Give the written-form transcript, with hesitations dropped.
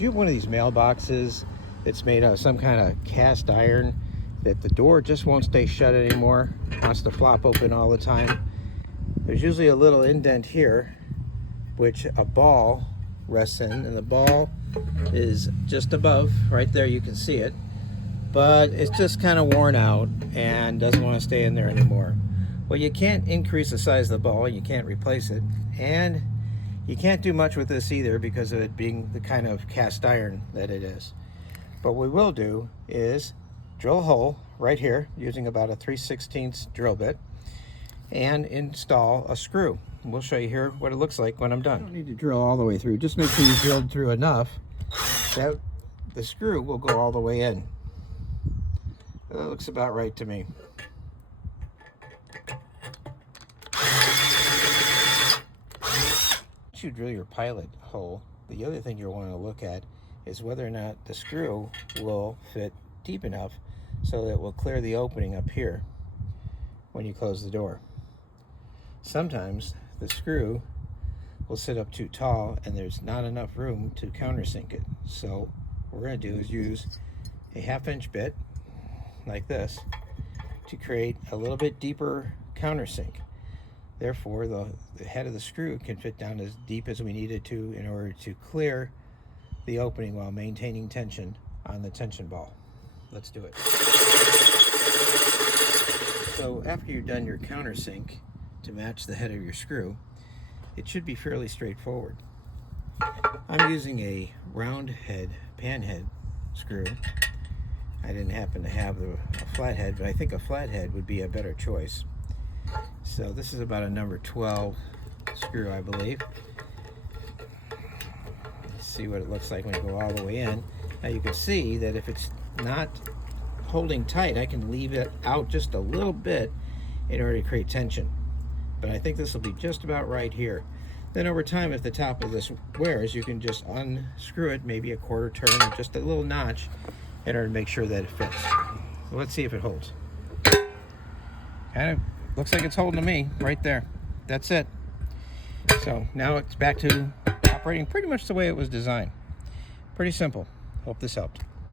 Do you have one of these mailboxes that's made out of some kind of cast iron that the door just won't stay shut anymore, wants to flop open all the time? There's usually a little indent here which a ball rests in, and the ball is just above, right there, you can see it, but it's just kind of worn out and doesn't want to stay in there anymore. Well, you can't increase the size of the ball, you can't replace it, and you can't do much with this either because of it being the kind of cast iron that it is. But what we will do is drill a hole right here using about a 3/16 drill bit and install a screw. We'll show you here what it looks like when I'm done. You don't need to drill all the way through. Just make sure you drilled through enough that the screw will go all the way in. That looks about right to me. Once you drill your pilot hole, the other thing you'll want to look at is whether or not the screw will fit deep enough so that it will clear the opening up here when you close the door. Sometimes the screw will sit up too tall and there's not enough room to countersink it. So what we're going to do is use a 1/2" bit like this to create a little bit deeper countersink. Therefore, the head of the screw can fit down as deep as we need it to in order to clear the opening while maintaining tension on the tension ball. Let's do it. So after you've done your countersink to match the head of your screw, it should be fairly straightforward. I'm using a round head, pan head screw. I didn't happen to have a flat head, but I think a flat head would be a better choice. So this is about a number 12 screw, I believe. Let's see what it looks like when you go all the way in. Now you can see that if it's not holding tight, I can leave it out just a little bit in order to create tension. But I think this will be just about right here. Then over time, if the top of this wears, you can just unscrew it, maybe a 1/4 turn or just a little notch in order to make sure that it fits. So let's see if it holds. Kind of looks like it's holding to me right there. That's it. So now it's back to operating pretty much the way it was designed. Pretty simple. Hope this helped.